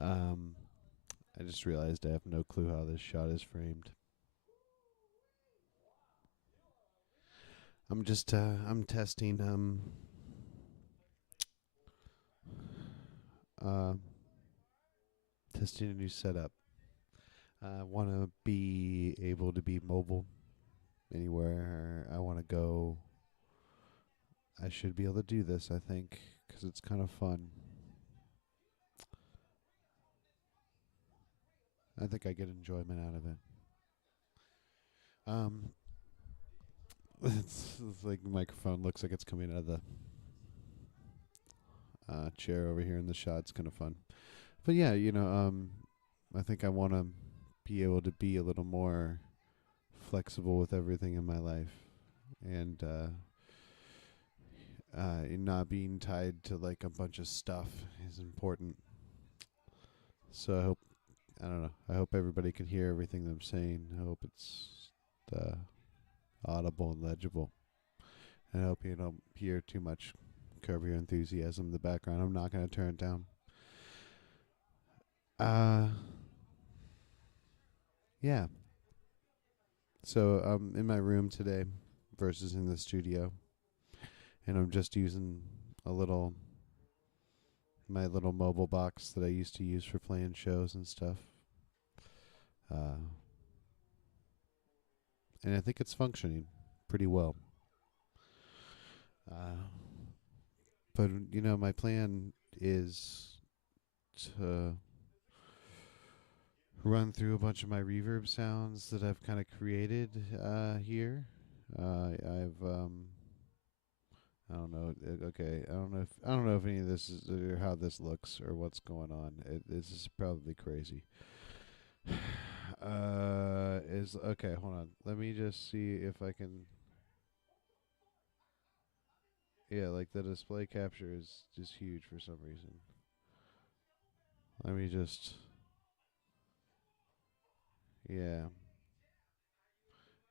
Um, I just realized I have no clue how this shot is framed. I'm testing uh testing a new setup. I want to be able to be mobile anywhere I want to go. I should be able to do this, I think, because it's kind of fun. I think I get enjoyment out of it. Um, it's like the microphone looks like it's coming out of the chair over here in the shot. It's kind of fun. But yeah, I think I want to be able to be a little more flexible with everything in my life, and not being tied to like a bunch of stuff is important. So I don't know. I hope everybody can hear everything that I'm saying. I hope it's audible and legible. And I hope you don't hear too much Curb Your Enthusiasm in the background. I'm not going to turn it down. Yeah. So I'm in my room today versus in the studio. And I'm just using a little my little mobile box that I used to use for playing shows and stuff. Uh, and I think it's functioning pretty well. Uh, but my plan is to run through a bunch of my reverb sounds that I've kind of created here. I've I don't know. Okay, I don't know if any of this is or how this looks or what's going on. This is probably crazy. Is okay. Hold on. Let me just see if I can. Yeah, like the display capture is just huge for some reason. Let me just. Yeah,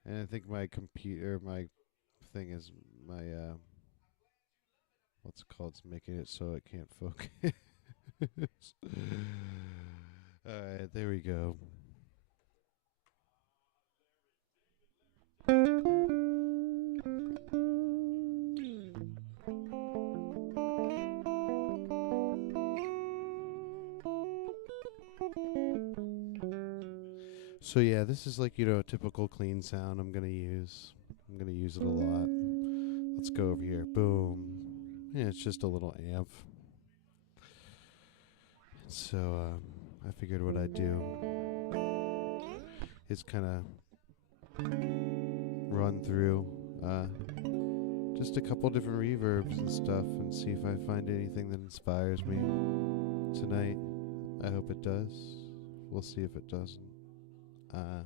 and I think my computer, my thing is my what's it called? It's making it so it can't focus. All right, there we go. So yeah, this is like a typical clean sound I'm gonna use. I'm gonna use it a lot. Let's go over here. Boom. Yeah, it's just a little amp. So I figured what I'd do is kind of run through just a couple different reverbs and stuff and see if I find anything that inspires me tonight. I hope it does. We'll see if it doesn't. I'm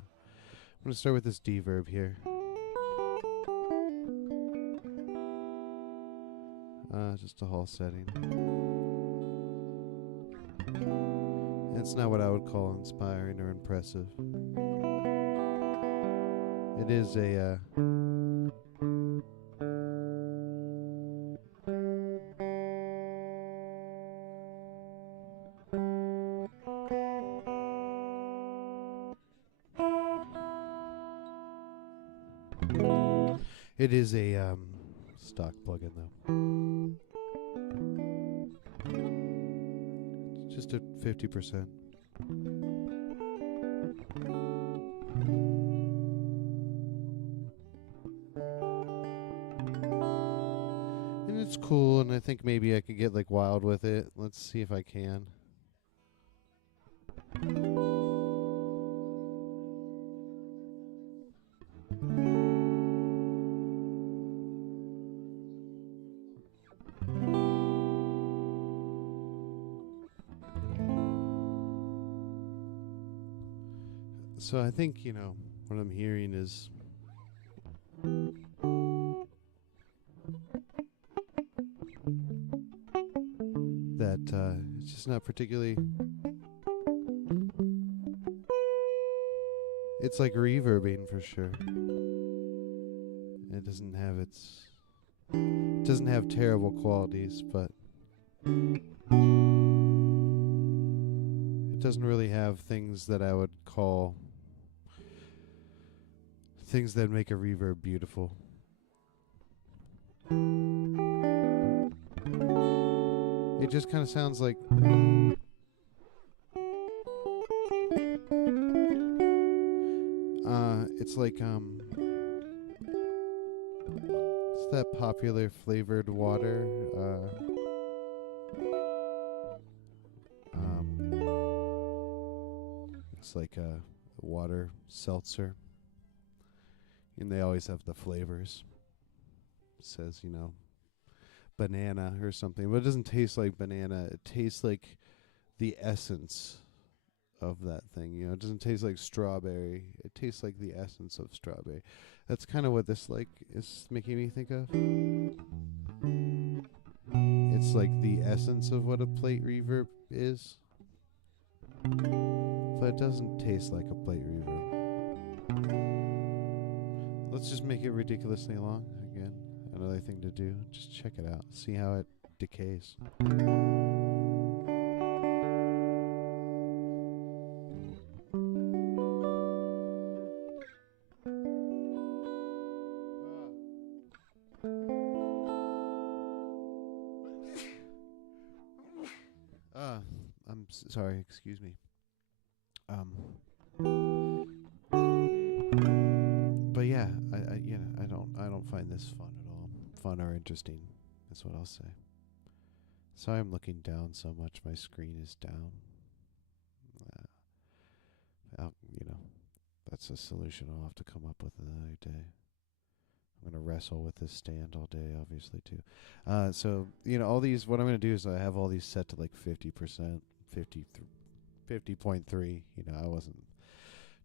gonna start with this D-verb here. Just a hall setting. It's not what I would call inspiring or impressive. It is a stock plugin though. Just at 50%. And it's cool, and I think maybe I could get like wild with it. Let's see if I can. So I think, what I'm hearing is that it's just not particularly. It's like reverbing for sure. It doesn't have terrible qualities, but doesn't really have things that I would call things that make a reverb beautiful. It just kind of sounds like it's like it's that popular flavored water it's like a water seltzer, and they always have the flavors. It says, you know, banana or something, but it doesn't taste like banana. It tastes like the essence of that thing. You know, it doesn't taste like strawberry. It tastes like the essence of strawberry. That's kind of what this like is making me think of. It's like the essence of what a plate reverb is, but it doesn't taste like a plate reverb. Let's just make it ridiculously long again. Another thing to do. Just check it out. See how it decays. I'm sorry, excuse me. But yeah, I don't find this fun at all. Fun or interesting, is what I'll say. Sorry, I'm looking down so much. My screen is down. That's a solution I'll have to come up with another day. I'm going to wrestle with this stand all day, obviously, too. So, all these, what I'm going to do is I have all these set to like 50%, 50.3. I wasn't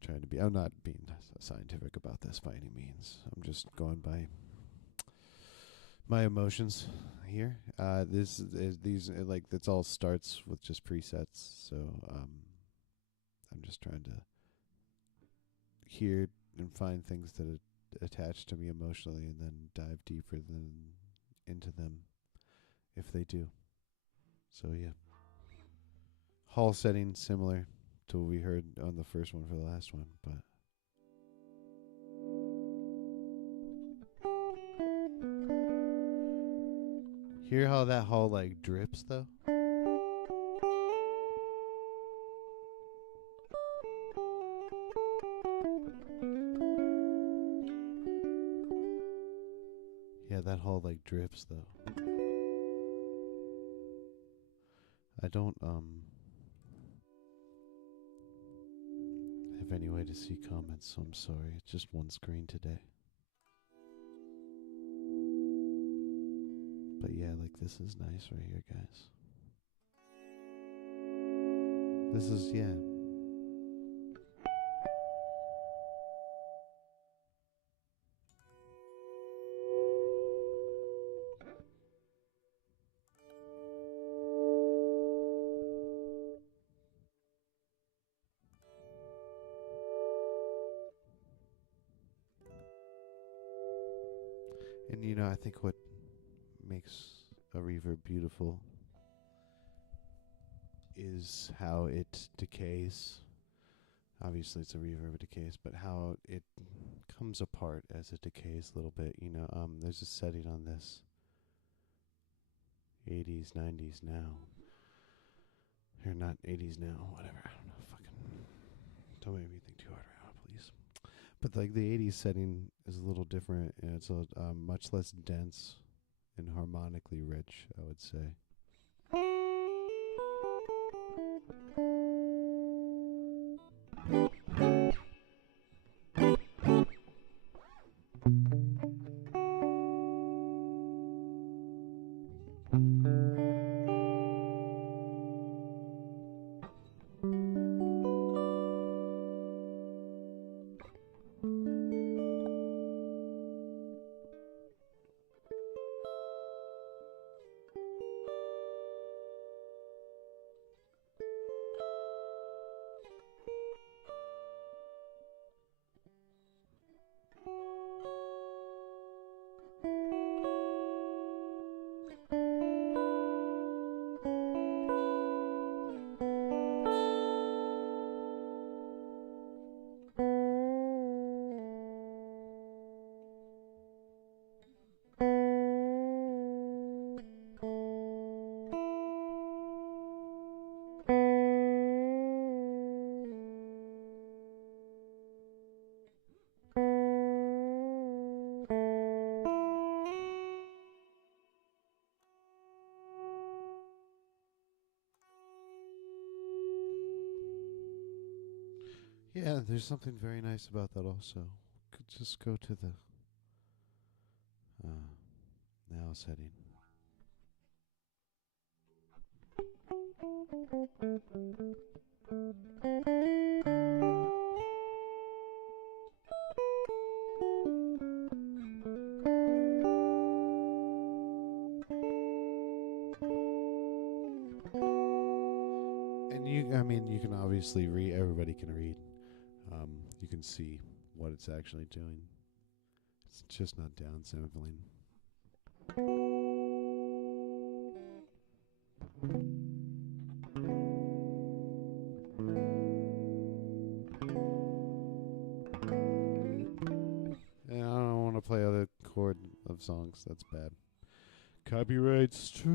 I'm not being scientific about this by any means. I'm just going by my emotions here. This all starts with just presets. So, I'm just trying to hear and find things that attach to me emotionally, and then dive deeper into them if they do. So yeah, hall setting similar to what we heard on the first one for the last one, but hear how that hall like drips though. Yeah, that hall like drips though. I don't have any way to see comments, so I'm sorry. It's just one screen today. But yeah, like this is nice right here, guys. This is, yeah. And I think what makes a reverb beautiful is how it decays. Obviously, it's a reverb, it decays, but how it comes apart as it decays a little bit. There's a setting on this 80s, 90s now. Or not 80s now, whatever. I don't know. Fucking. Don't make me think too hard right now, please. But like the 80s setting is a little different, and it's much less dense and harmonically rich, I would say. Yeah, there's something very nice about that also. Could just go to the uh, now setting. And I mean, you can obviously read. Everybody can read. You can see what it's actually doing. It's just not downsampling. And I don't want to play other chord of songs. That's bad. Copyright strike.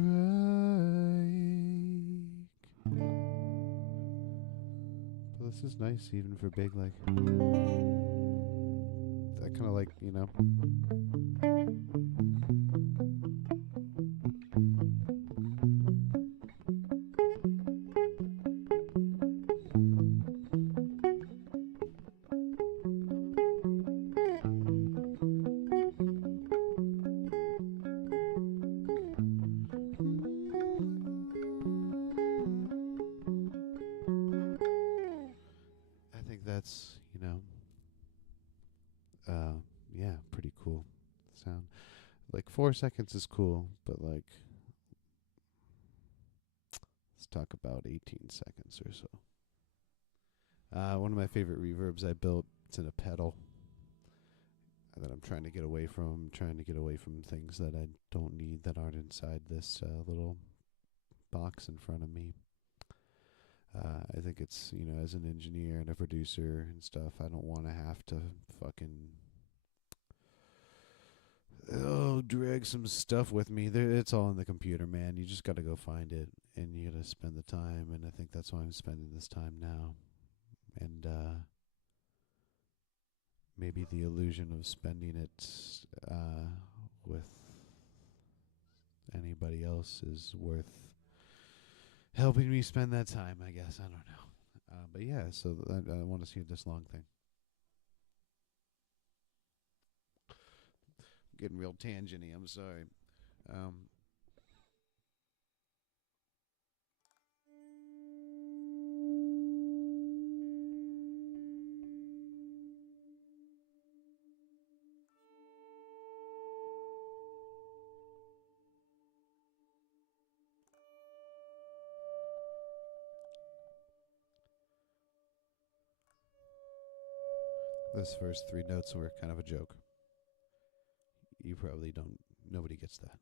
But this is nice, even for big, like that kind of like, you know. I think that's, yeah, pretty cool sound. Like 4 seconds is cool, but like, let's talk about 18 seconds or so. One of my favorite reverbs I built, it's in a pedal that I'm trying to get away from. Trying to get away from things that I don't need that aren't inside this little box in front of me. I think it's, as an engineer and a producer and stuff, I don't want to have to fucking drag some stuff with me. It's all in the computer, man. You just got to go find it, and you got to spend the time. And I think that's why I'm spending this time now. And maybe the illusion of spending it with anybody else is worth helping me spend that time, I guess. I don't know. But yeah, so I want to see this long thing. Getting real tangenty. I'm sorry. Um, those first three notes were kind of a joke. You probably don't. Nobody gets that.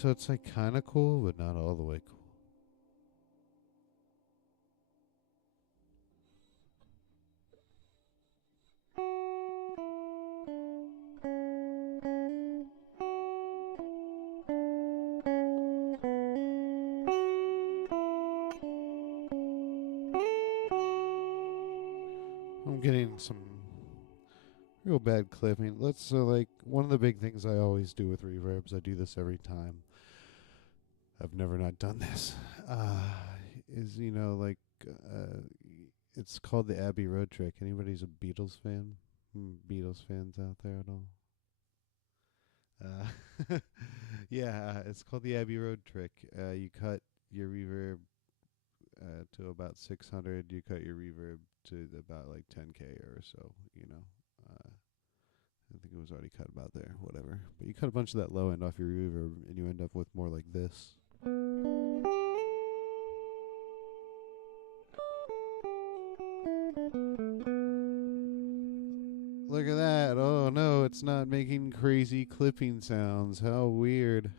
So it's like kind of cool, but not all the way cool. I'm getting some real bad clipping. Let's like one of the big things I always do with reverbs. I do this every time. I've never not done this. Is like it's called the Abbey Road trick. Anybody's a Beatles fan? Beatles fans out there at all? Yeah, it's called the Abbey Road trick. You cut your reverb to about 600. You cut your reverb to about like 10K or so. Uh, I think it was already cut about there, whatever. But you cut a bunch of that low end off your reverb, and you end up with more like this. Look at that. Oh no, it's not making crazy clipping sounds. How weird.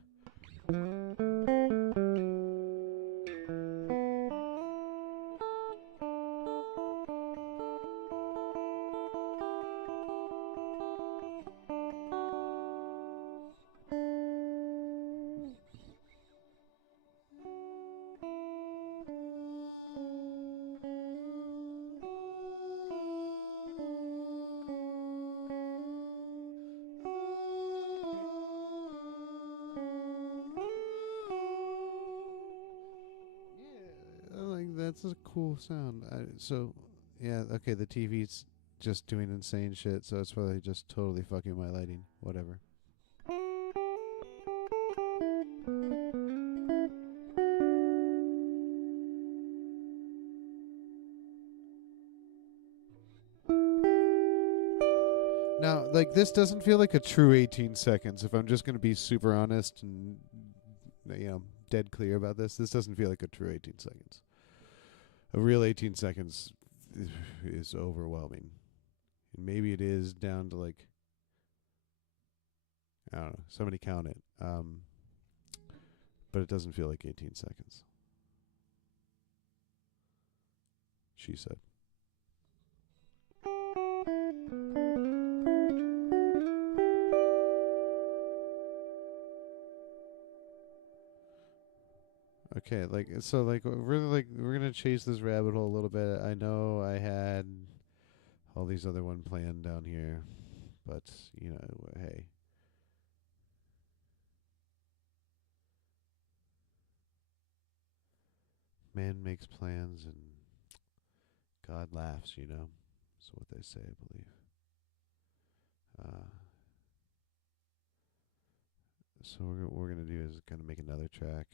That's a cool sound. Yeah, okay, the TV's just doing insane shit, so it's probably just totally fucking my lighting. Whatever. Now, like, this doesn't feel like a true 18 seconds. If I'm just going to be super honest and, dead clear about this, this doesn't feel like a true 18 seconds. A real 18 seconds is overwhelming. And maybe it is down to, like, I don't know, somebody count it. But it doesn't feel like 18 seconds. She said. Okay, we're gonna chase this rabbit hole a little bit. I know I had all these other one planned down here, but hey. Man makes plans and God laughs, That's what they say, I believe. So what we're gonna do is gonna make another track.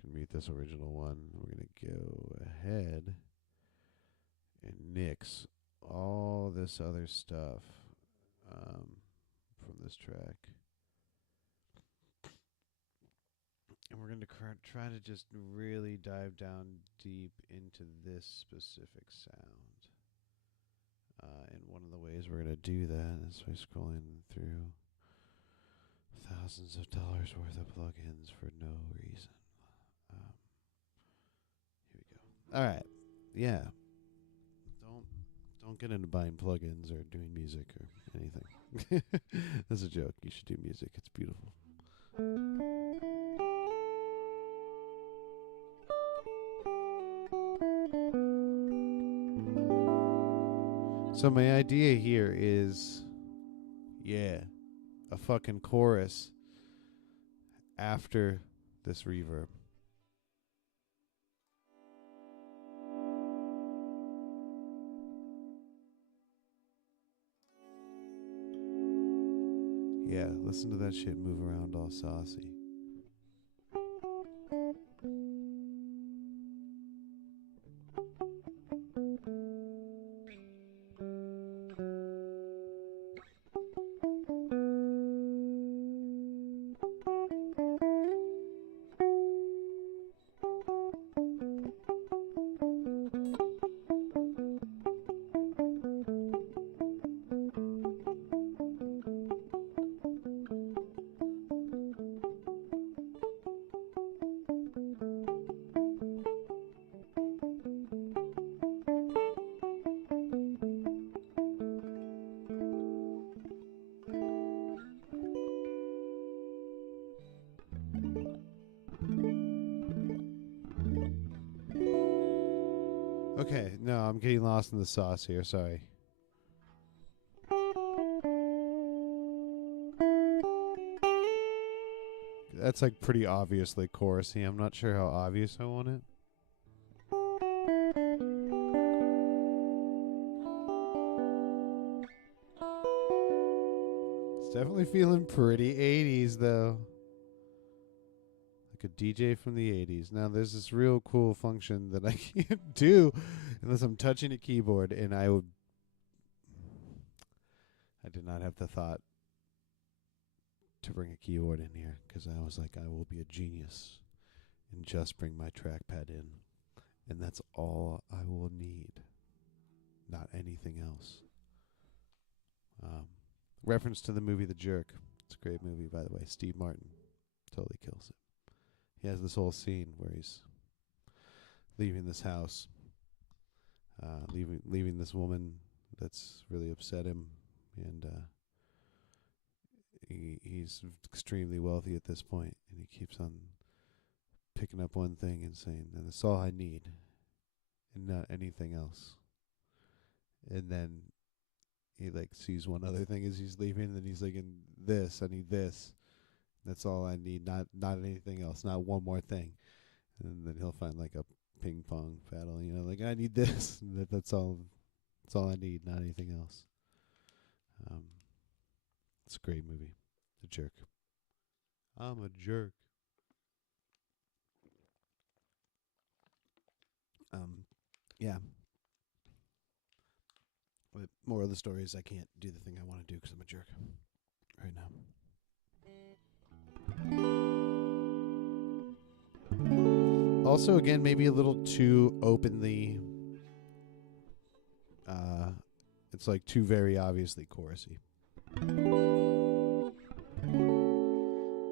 Can mute this original one. We're gonna go ahead and nix all this other stuff from this track, and we're gonna try to just really dive down deep into this specific sound. And one of the ways we're gonna do that is by scrolling through thousands of dollars worth of plugins for no reason. Here we go. All right, yeah. Don't get into buying plugins or doing music or anything. That's a joke. You should do music. It's beautiful. So my idea here is, a fucking chorus after this reverb. Yeah, listen to that shit move around all saucy. Okay, no, I'm getting lost in the sauce here, sorry. That's like pretty obviously chorusy. I'm not sure how obvious I want it. It's definitely feeling pretty 80s though. Like a DJ from the 80s. Now there's this real cool function that I can't do unless I'm touching a keyboard, and I I did not have the thought to bring a keyboard in here because I was like, I will be a genius and just bring my trackpad in, and that's all I will need, not anything else. Um, Reference to the movie The Jerk. It's a great movie, by the way. Steve Martin totally kills it. He has this whole scene where he's leaving this house, leaving this woman that's really upset him, and he's extremely wealthy at this point, and he keeps on picking up one thing and saying, "And that's all I need, and not anything else." And then he like sees one other thing as he's leaving, and then he's like, "And this, I need this. That's all I need, not anything else, not one more thing." And then he'll find like a ping pong paddle, like I need this. And that's all I need, not anything else. Um, it's a great movie, The Jerk. I'm a jerk. Yeah. But more of the story is I can't do the thing I want to do because I'm a jerk right now. Also, again, maybe a little too openly. It's like too very obviously chorusy.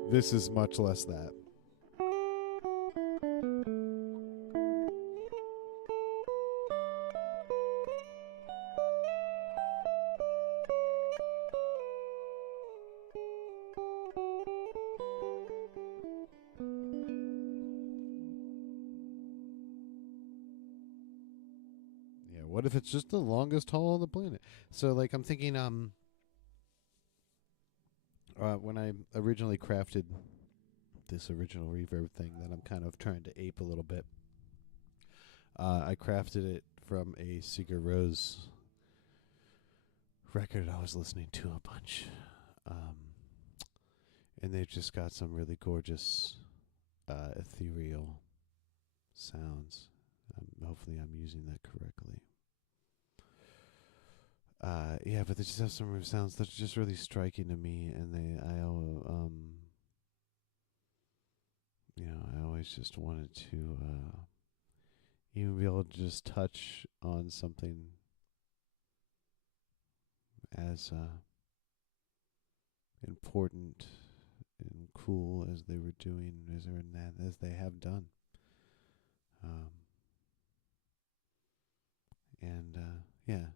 This is much less that. Yeah, what if it's just the longest hall on the planet? So, like, I'm thinking, when I originally crafted this original reverb thing that I'm kind of trying to ape a little bit, I crafted it from a Sigur Rós record I was listening to a bunch. And they've just got some really gorgeous, ethereal sounds. Hopefully I'm using that correctly. Yeah, but they just have some sounds that are just really striking to me, and I always just wanted to even be able to just touch on something as important and cool as they were doing, as they have done. And yeah.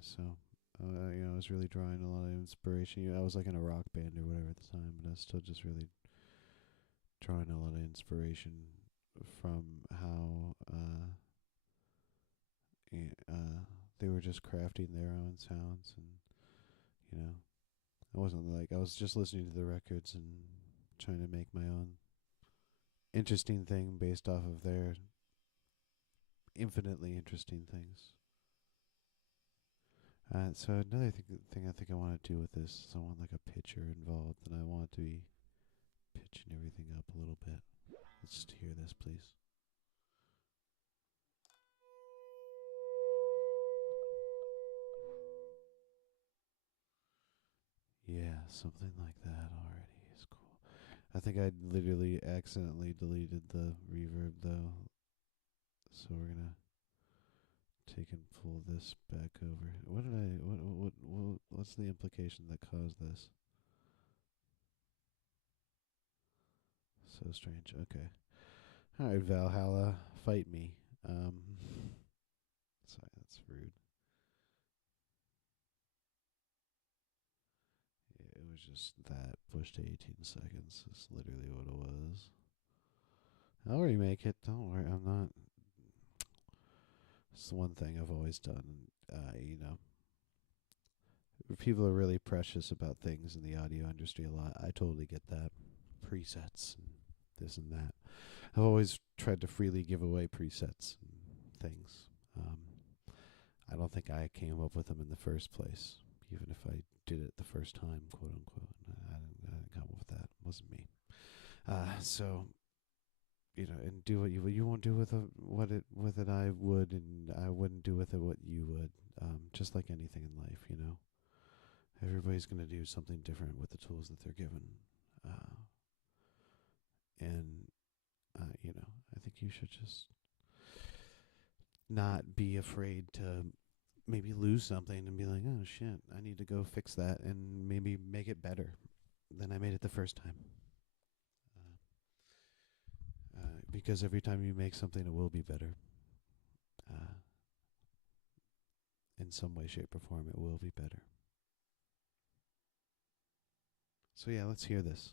So I was really drawing a lot of inspiration. I was like in a rock band or whatever at the time, but I was still just really drawing a lot of inspiration from how they were just crafting their own sounds, and I wasn't like I was just listening to the records and trying to make my own interesting thing based off of their infinitely interesting things. So another thing I think I want to do with this is I want like a pitcher involved, and I want to be pitching everything up a little bit. Let's just hear this, please. Yeah, something like that already is cool. I think I literally accidentally deleted the reverb though, so we're gonna take and pull this back over. What's the implication that caused this? So strange. Okay. All right, Valhalla, fight me. Sorry, that's rude. Yeah, it was just that pushed to 18 seconds. That's literally what it was. I'll remake it. Don't worry. I'm not. It's the one thing I've always done. People are really precious about things in the audio industry a lot. I totally get that. Presets and this and that. I've always tried to freely give away presets and things. I don't think I came up with them in the first place, even if I did it the first time, quote unquote. I didn't come up with that. It wasn't me. So and do what you won't do with it. I would, and I wouldn't do with it what you would. Just like anything in life, everybody's going to do something different with the tools that they're given. And I think you should just not be afraid to maybe lose something and be like, oh shit, I need to go fix that and maybe make it better than I made it the first time. Because every time you make something, it will be better. In some way, shape, or form, it will be better. So yeah, let's hear this.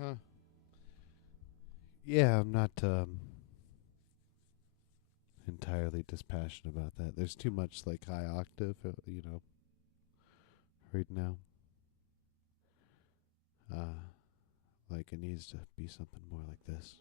Huh. Yeah, I'm not entirely dispassionate about that. There's too much like high octave, right now. Like it needs to be something more like this.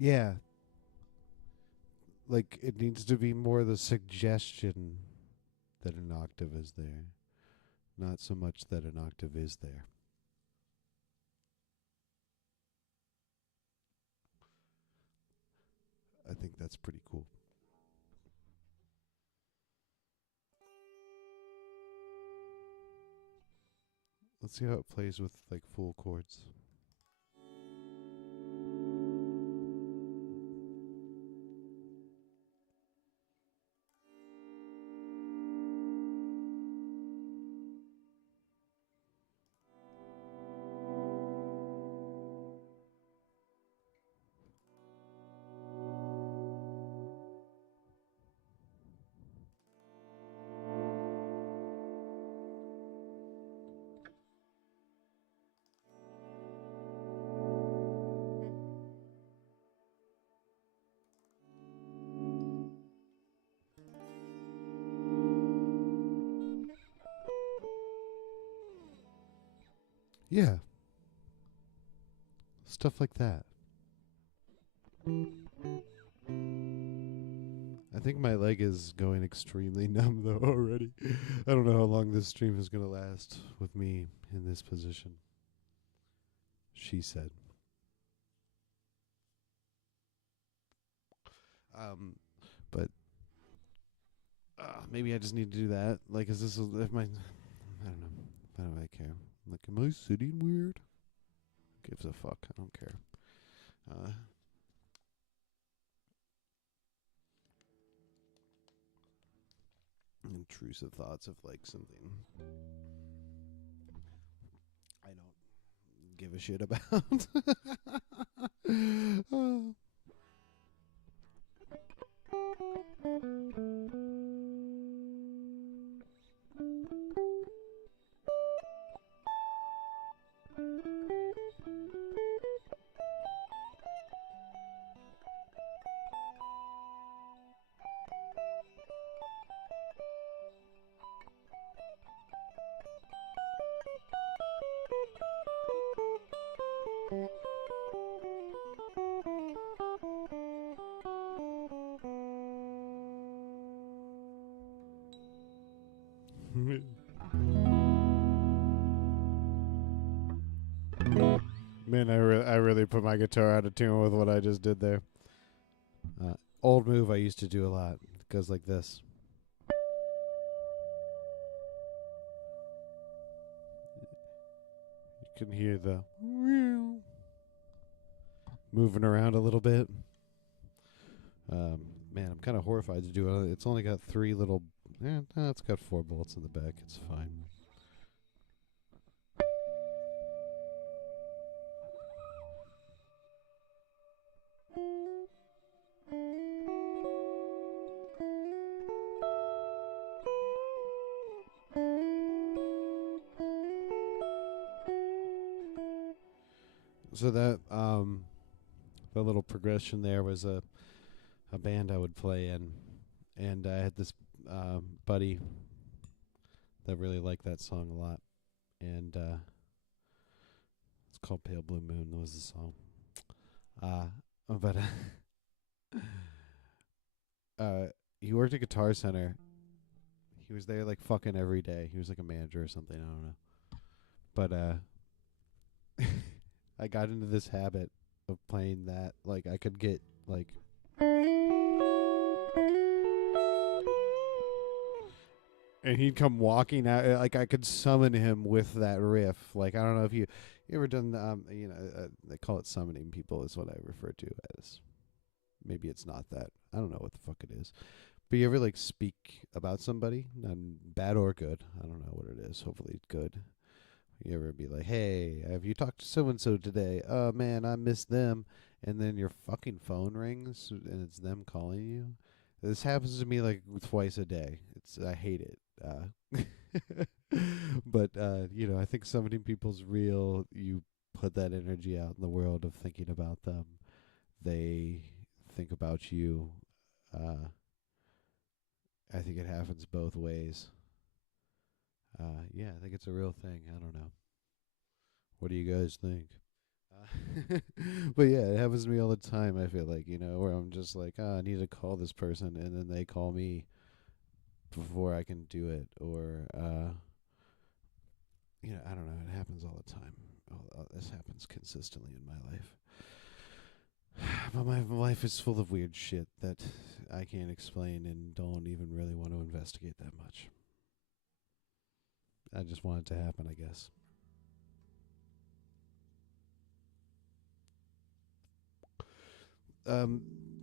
Yeah, like it needs to be more the suggestion that an octave is there, not so much that an octave is there. I think that's pretty cool. Let's see how it plays with like full chords. Yeah, stuff like that. I think my leg is going extremely numb though already. I don't know how long this stream is going to last with me in this position. She said. But maybe I just need to do that. Like, is this if my? I don't know. Why do I care? Like, am I sitting weird? Gives a fuck. I don't care. Uh, Intrusive thoughts of like something I don't give a shit about. Oh. Man, I really put my guitar out of tune with what I just did there. Old move I used to do a lot. It goes like this. You can hear the moving around a little bit. Man, I'm kind of horrified to do it. It's only got 3 little. No, it's got 4 bolts in the back. It's fine. So that the little progression there was a band I would play in, and I had this buddy that really liked that song a lot, and it's called Pale Blue Moon. That was the song. But he worked at Guitar Center. He was there like fucking every day. He was like a manager or something. I don't know. But I got into this habit of playing that. Like I could get like. And he'd come walking out, like I could summon him with that riff. Like I don't know if you ever done, they call it summoning people is what I refer to as. Maybe it's not that. I don't know what the fuck it is. But you ever like speak about somebody, bad or good? I don't know what it is. Hopefully good. You ever be like, "Hey, have you talked to so and so today? Oh man, I miss them." And then your fucking phone rings and it's them calling you. This happens to me like twice a day. I hate it. But I think summoning people's real. You put that energy out in the world of thinking about them. They think about you. I think it happens both ways. Yeah, I think it's a real thing. I don't know. What do you guys think? But yeah, it happens to me all the time. I feel like where I'm just like, I need to call this person, and then they call me before I can do it, or I don't know. It happens all the time. This happens consistently in my life. But my life is full of weird shit that I can't explain and don't even really want to investigate that much. I just want it to happen, I guess.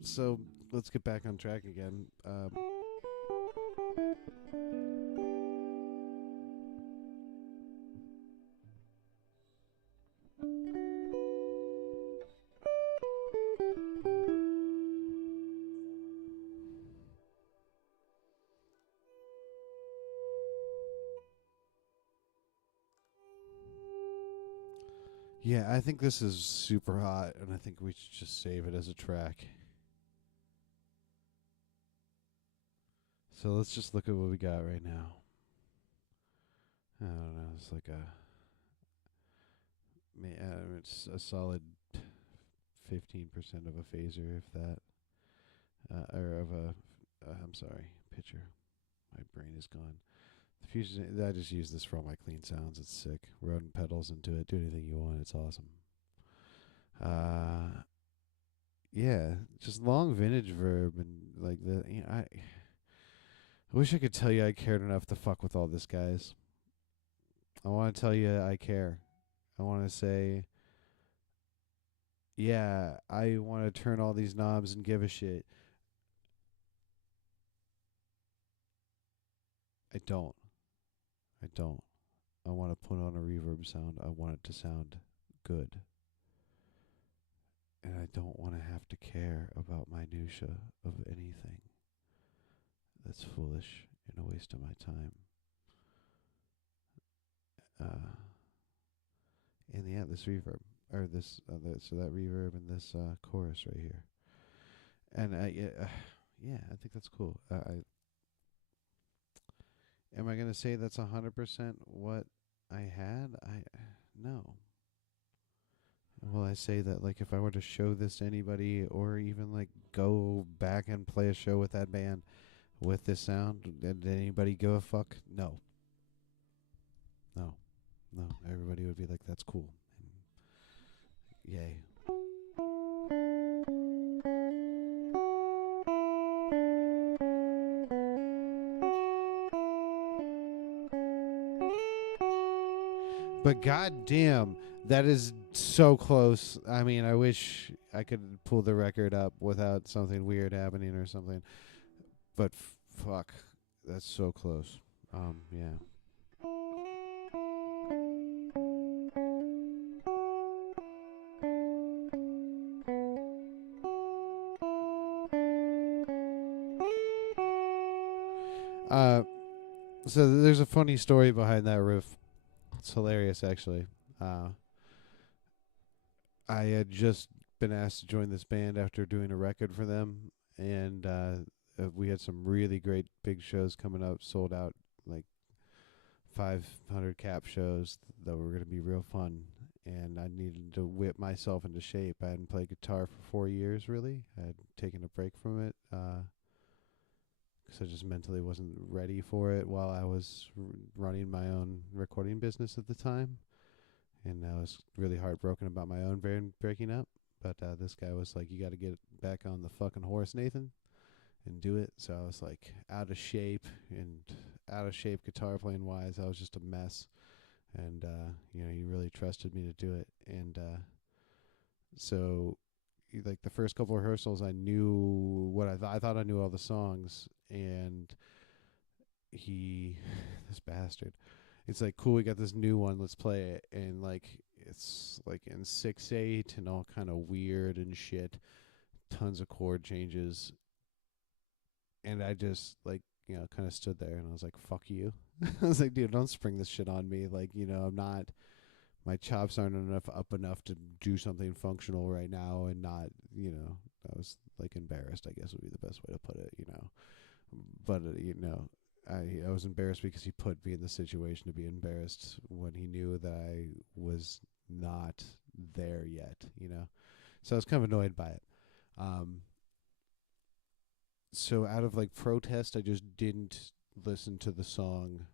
So let's get back on track again. Yeah, I think this is super hot, and I think we should just save it as a track. So let's just look at what we got right now. I don't know. It's like It's a solid 15% of a phaser, if that, or of a. I'm sorry, pitcher. My brain is gone. The fusion. I just use this for all my clean sounds. It's sick. Rodent pedals into it. Do anything you want. It's awesome. Uh, yeah, just long vintage verb and like the. I wish I could tell you I cared enough to fuck with all this, guys. I want to tell you I care. I want to say, yeah, I want to turn all these knobs and give a shit. I don't. I don't. I want to put on a reverb sound. I want it to sound good. And I don't want to have to care about minutia of anything. That's foolish and a waste of my time. And yeah, this reverb or this so that reverb and this chorus right here. And yeah, I think that's cool. Am I gonna say that's 100% what I had? No. Will I say that like if I were to show this to anybody or even like go back and play a show with that band with this sound, did anybody give a fuck? No. No. No. Everybody would be like, that's cool. And yay. But goddamn, that is so close. I mean, I wish I could pull the record up without something weird happening or something. But fuck, that's so close. Yeah. Uh, so there's a funny story behind that riff. It's hilarious, actually. Uh, I had just been asked to join this band after doing a record for them, and we had some really great big shows coming up, sold out, like 500 cap shows that were going to be real fun. And I needed to whip myself into shape. I hadn't played guitar for 4 years, really. I had taken a break from it because I just mentally wasn't ready for it while I was running my own recording business at the time. And I was really heartbroken about my own band breaking up. But this guy was like, you got to get back on the fucking horse, Nathan, and do it. So I was like out of shape guitar playing wise. I was just a mess. And, he really trusted me to do it. And so, like, the first couple rehearsals, I knew what I thought I knew all the songs. And this bastard, it's like, cool, we got this new one, let's play it. And like it's like in 6/8 and all kind of weird and shit, tons of chord changes. And I just like, kind of stood there and I was like, fuck you. I was like, dude, don't spring this shit on me. Like, I'm not, my chops aren't up enough to do something functional right now. And not, I was like embarrassed, I guess would be the best way to put it, but I was embarrassed because he put me in the situation to be embarrassed when he knew that I was not there yet, So I was kind of annoyed by it. So out of like protest, I just didn't listen to the song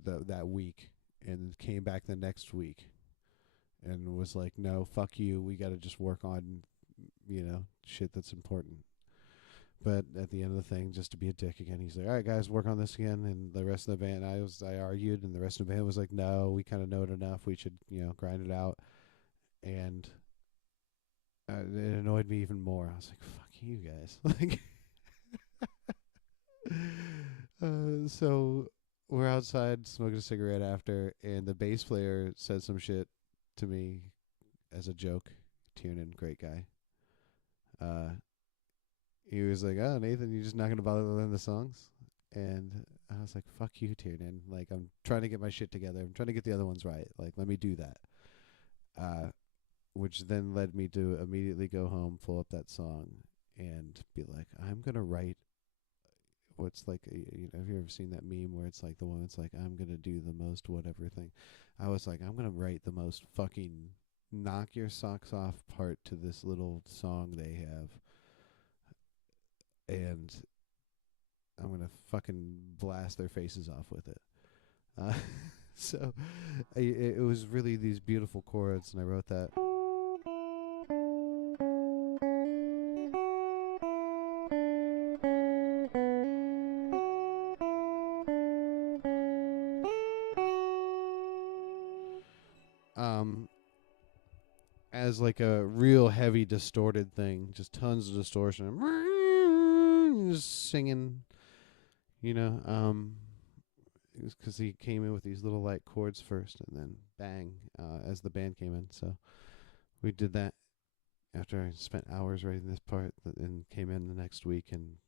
that week, and came back the next week and was like, no, fuck you. We got to just work on, shit that's important. But at the end of the thing, just to be a dick again, he's like, all right, guys, work on this again. And the rest of the band, I argued, and the rest of the band was like, no, we kind of know it enough. We should, grind it out. And it annoyed me even more. I was like, fuck you guys. Like, so we're outside smoking a cigarette after, and the bass player said some shit to me as a joke. Tiernan, great guy. He was like, oh, Nathan, you're just not going to bother to learn the songs? And I was like, fuck you, Tiernan. Like, I'm trying to get my shit together. I'm trying to get the other ones right. Like, let me do that. Which then led me to immediately go home, pull up that song, and be like, I'm going to write what's like, have you ever seen that meme where it's like the one that's like, I'm gonna do the most whatever thing? I was like, I'm gonna write the most fucking knock your socks off part to this little song they have, and I'm gonna fucking blast their faces off with it. Uh, so it was really these beautiful chords, and I wrote that. As like a real heavy distorted thing, just tons of distortion, just singing, because he came in with these little light chords first, and then bang, as the band came in. So we did that after I spent hours writing this part, and came in the next week, and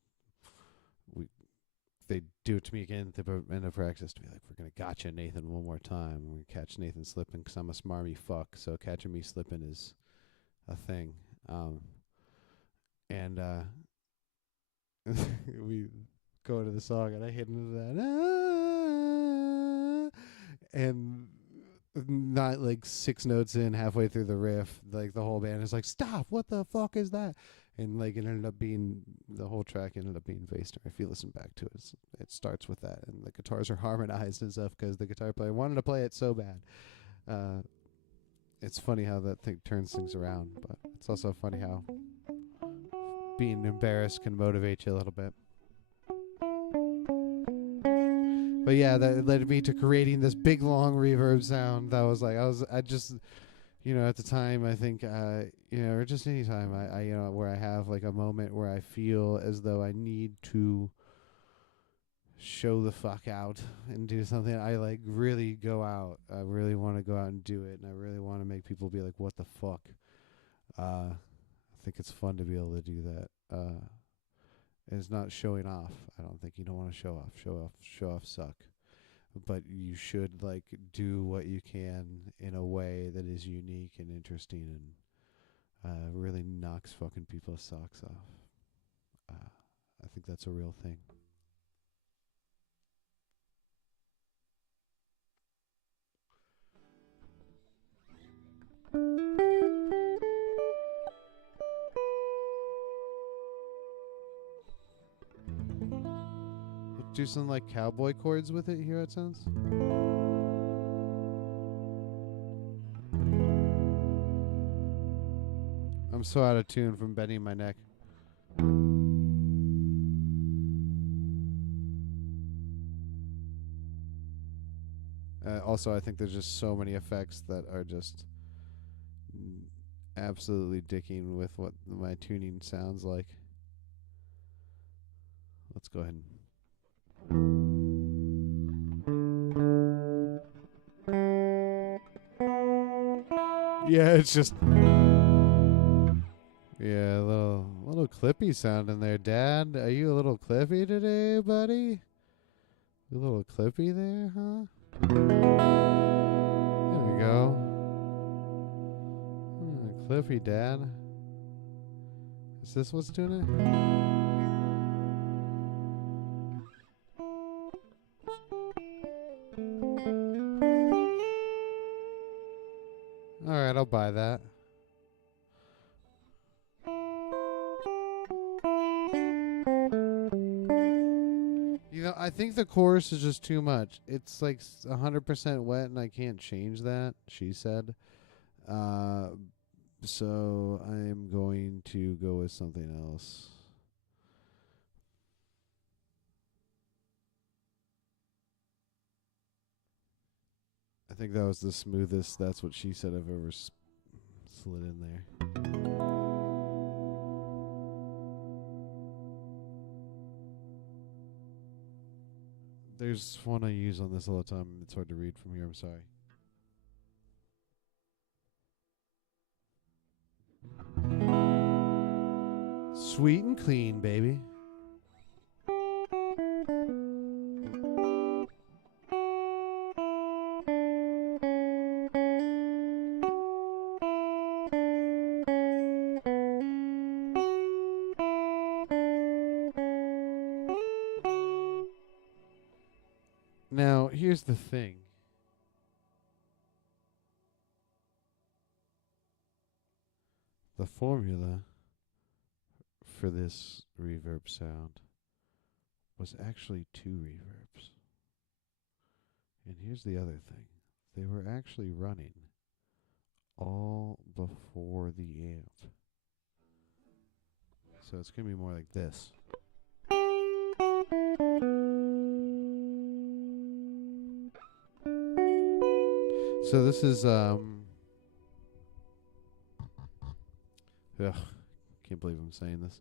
they do it to me again at the end of practice to be like, we're going to gotcha Nathan one more time. We're going to catch Nathan slipping because I'm a smarmy fuck. So catching me slipping is a thing. And we go into the song and I hit into that. And not like 6 notes in, halfway through the riff, like the whole band is like, stop, what the fuck is that? And like it ended up being, the whole track ended up being Vaster. If you listen back to it, it starts with that, and the guitars are harmonized and stuff because the guitar player wanted to play it so bad. It's funny how that thing turns things around, but it's also funny how being embarrassed can motivate you a little bit. But yeah, that led me to creating this big long reverb sound. That was like, I just, at the time, I think, or just any time I where I have like a moment where I feel as though I need to show the fuck out and do something, I like really go out. I really want to go out and do it, and I really want to make people be like, what the fuck? I think it's fun to be able to do that. It's not showing off. I don't think you don't want to show off. Show off suck. But you should like do what you can in a way that is unique and interesting and really knocks fucking people's socks off. I think that's a real thing. Do some like cowboy chords with it. Hear how it sounds? I'm so out of tune from bending my neck. Also, I think there's just so many effects that are just absolutely dicking with what my tuning sounds like. Let's go ahead and yeah, it's just a little clippy sound in there. Dad, are you a little clippy today, buddy? A little clippy there, huh? There we go. Clippy, Dad. Is this what's doing it? Alright, I'll buy that. I think the chorus is just too much. It's like 100% wet and I can't change that, she said. So I am going to go with something else. I think that was the smoothest "That's What She Said" I've ever slid in there. There's one I use on this all the time. It's hard to read from here. I'm sorry. Sweet and clean, baby. Now, here's the thing. The formula for this reverb sound was actually 2 reverbs. And here's the other thing. They were actually running all before the amp. So it's going to be more like this. So this is ugh, can't believe I'm saying this.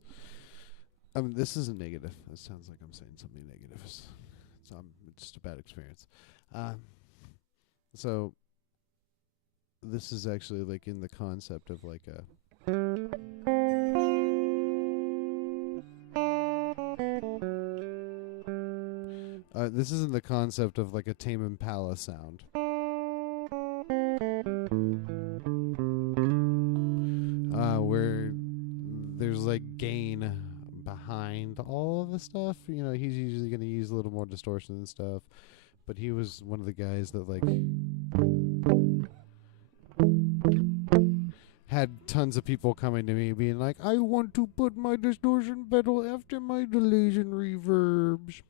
This isn't negative. It sounds like I'm saying something negative. It's just a bad experience. So this is actually like in the concept of like a this isn't the concept of like a Tame Impala sound. Where there's like gain behind all of the stuff. You know, he's usually going to use a little more distortion and stuff. But he was one of the guys that like had tons of people coming to me being like, I want to put my distortion pedal after my delays and reverbs.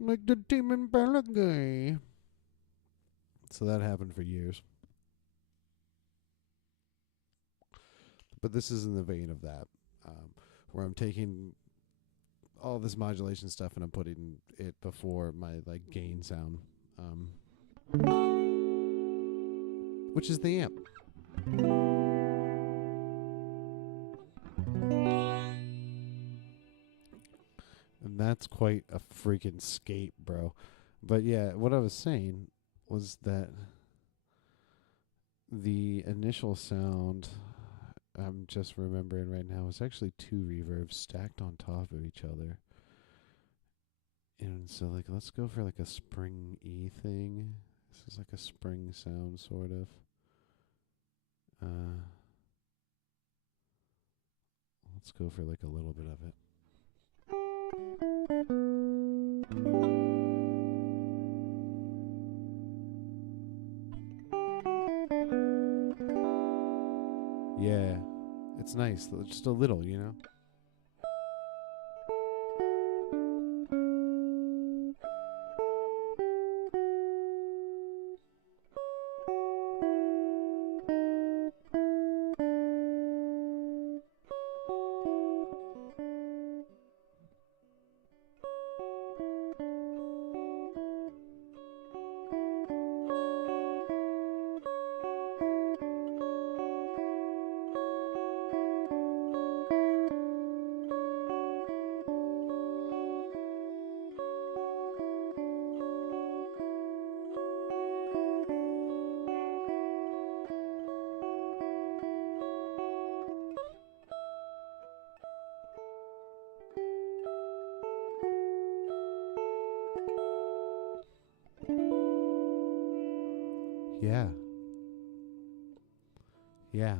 Like the Tame Impala guy. So that happened for years. But this is in the vein of that, where I'm taking all this modulation stuff and I'm putting it before my like gain sound, which is the amp. And that's quite a freaking skate, bro. But yeah, what I was saying was that the initial sound I'm just remembering right now is actually 2 reverbs stacked on top of each other. And so like let's go for like a spring E thing. This is like a spring sound sort of. Let's go for like a little bit of it. Yeah, it's nice, just a little, you know? Yeah. Yeah.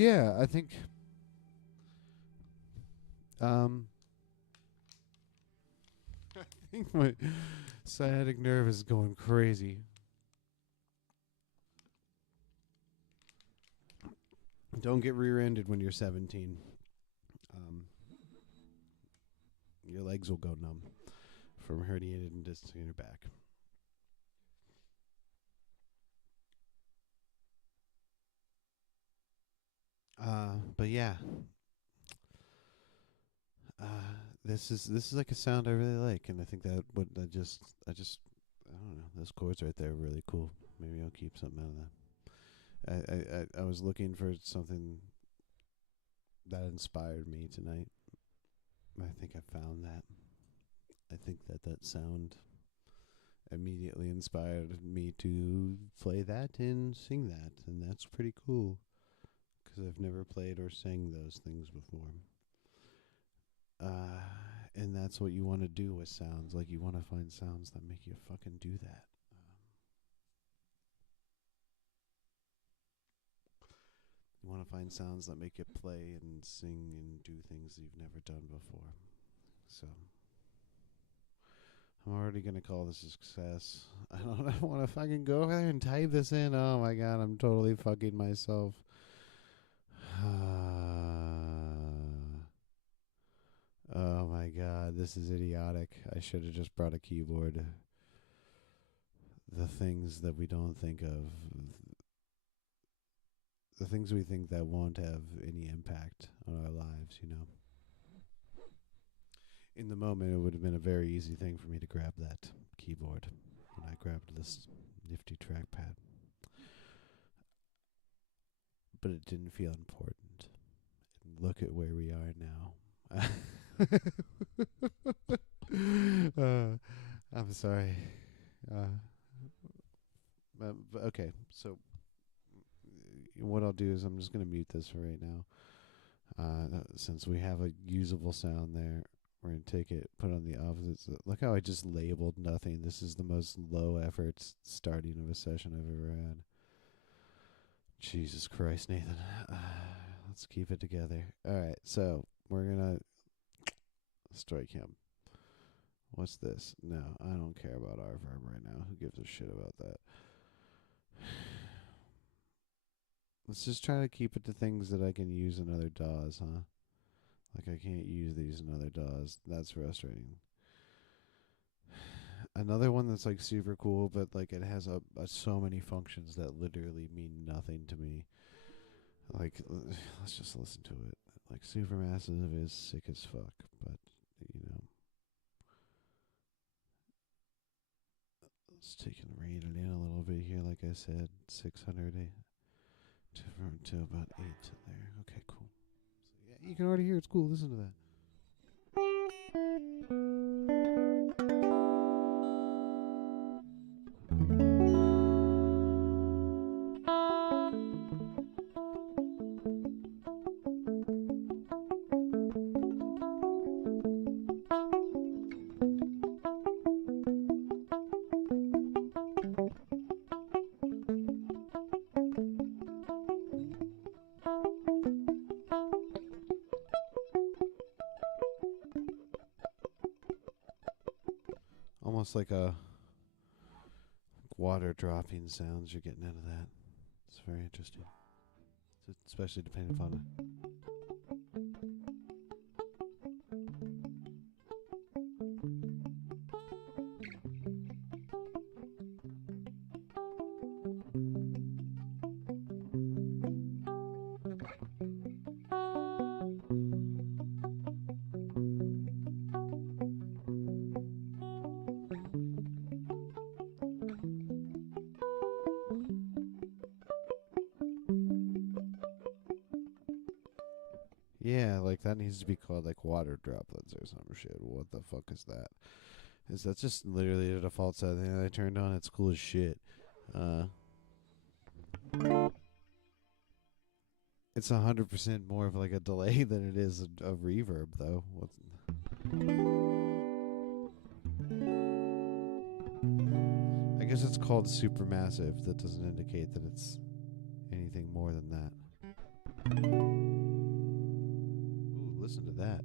Yeah, I think I think my sciatic nerve is going crazy. Don't get rear-ended when you're 17. Um, your legs will go numb from herniated discs in your back. But yeah, uh, this is like a sound I really like, and I think that would I just I don't know, those chords right there are really cool. Maybe I'll keep something out of that. I was looking for something that inspired me tonight. I think I found that. I think that sound immediately inspired me to play that and sing that, and that's pretty cool because I've never played or sang those things before. And that's what you want to do with sounds. Like, you want to find sounds that make you fucking do that. You want to find sounds that make you play and sing and do things that you've never done before. So I'm already going to call this a success. I don't want to fucking go there and type this in. Oh my god, I'm totally fucking myself. Oh my god, this is idiotic. I should have just brought a keyboard. The things that we don't think of. The things we think that won't have any impact on our lives, you know. In the moment, it would have been a very easy thing for me to grab that keyboard. And I grabbed this nifty trackpad. But it didn't feel important. And look at where we are now. I'm sorry. But okay, so what I'll do is I'm just going to mute this for right now. Since we have a usable sound there, we're going to take it, put on the opposites. Look how I just labeled nothing. This is the most low effort starting of a session I've ever had. Jesus Christ, Nathan. Let's keep it together. All right, so we're going to story cam. What's this? No, I don't care about our verb right now. Who gives a shit about that? Let's just try to keep it to things that I can use in other DAWs, huh? Like, I can't use these in other DAWs. That's frustrating. Another one that's like super cool, but like it has so many functions that literally mean nothing to me. Like, let's just listen to it. Like, Supermassive is sick as fuck, but you know, let's take and rein it in a little bit here. Like I said, 600 to about 8 there. Okay, cool. So yeah, you can already hear it's cool. Listen to that. Almost like a water dropping sounds you're getting out of that. It's very interesting. Especially depending upon it. Yeah, like that needs to be called like water droplets or some shit. What the fuck is that? Is that just literally the default setting that I turned on? It's cool as shit. It's 100% more of like a delay than it is a reverb, though. I guess it's called supermassive. That doesn't indicate that it's anything more than that. Ooh, listen to that.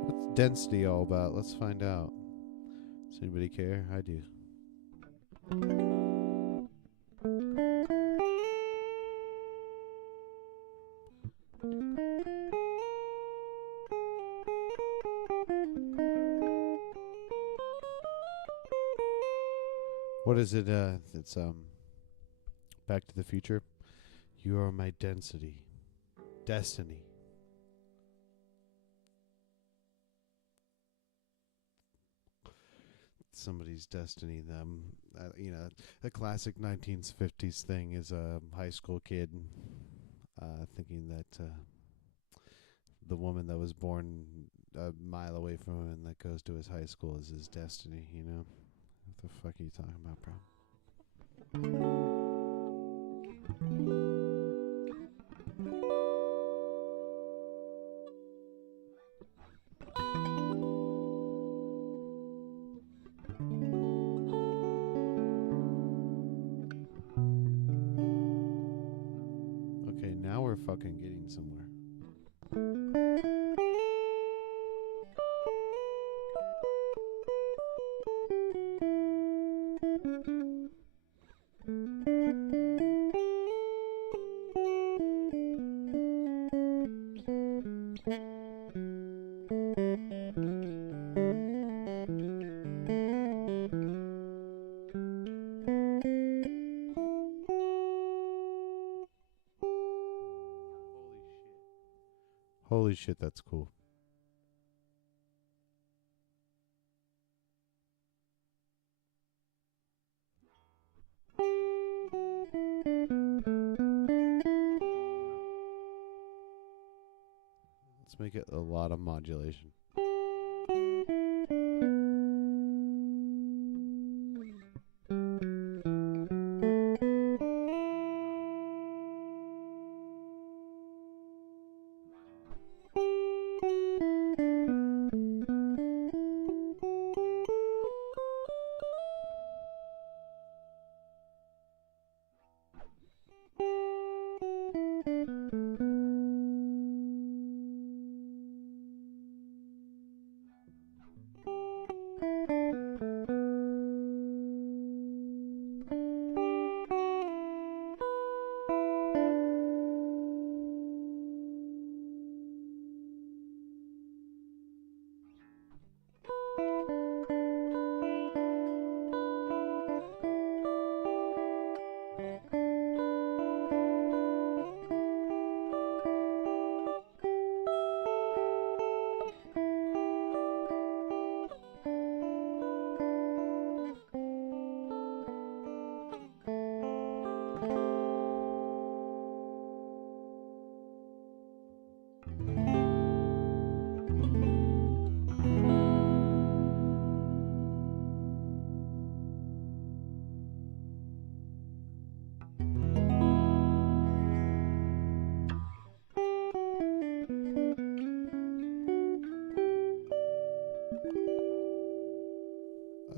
What's density all about? Let's find out. Does anybody care? I do. What is it? It's Back to the Future. You are my density, destiny. Somebody's destiny. Them, a classic 1950s thing is a high school kid thinking that the woman that was born a mile away from him and that goes to his high school is his destiny. You know, what the fuck are you talking about, bro? Okay, now we're fucking getting somewhere. Holy shit, that's cool. Let's make it a lot of modulation.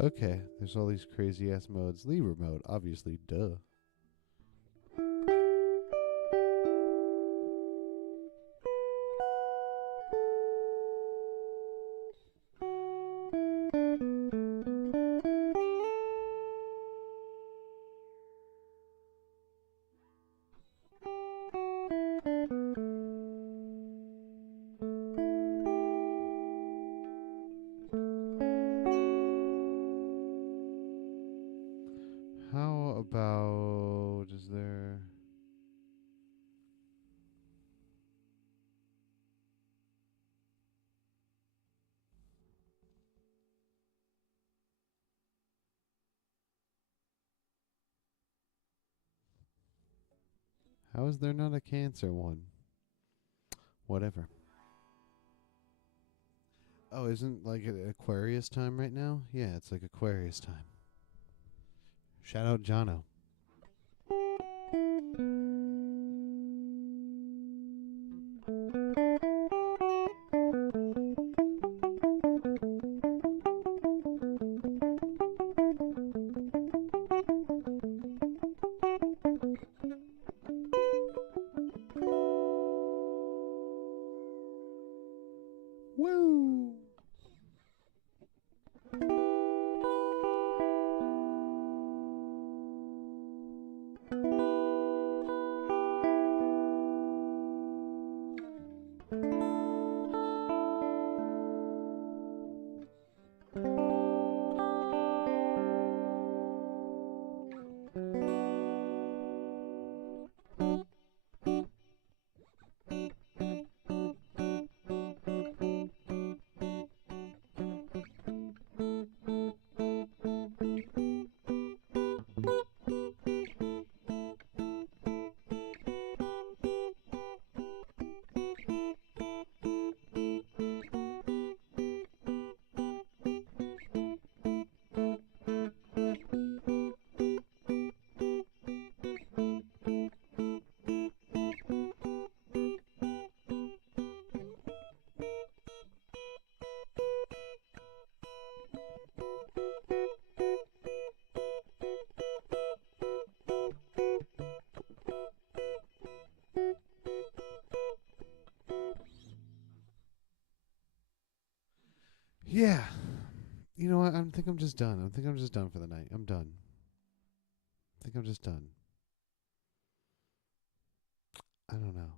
Okay, there's all these crazy ass modes. Lever mode, obviously, duh. How about How is there not a Cancer one? Whatever. Oh, isn't like Aquarius time right now? Yeah, it's like Aquarius time. Shout out Jono. Woo! Yeah. You know what? I think I'm just done. I think I'm just done for the night. I'm done. I think I'm just done. I don't know.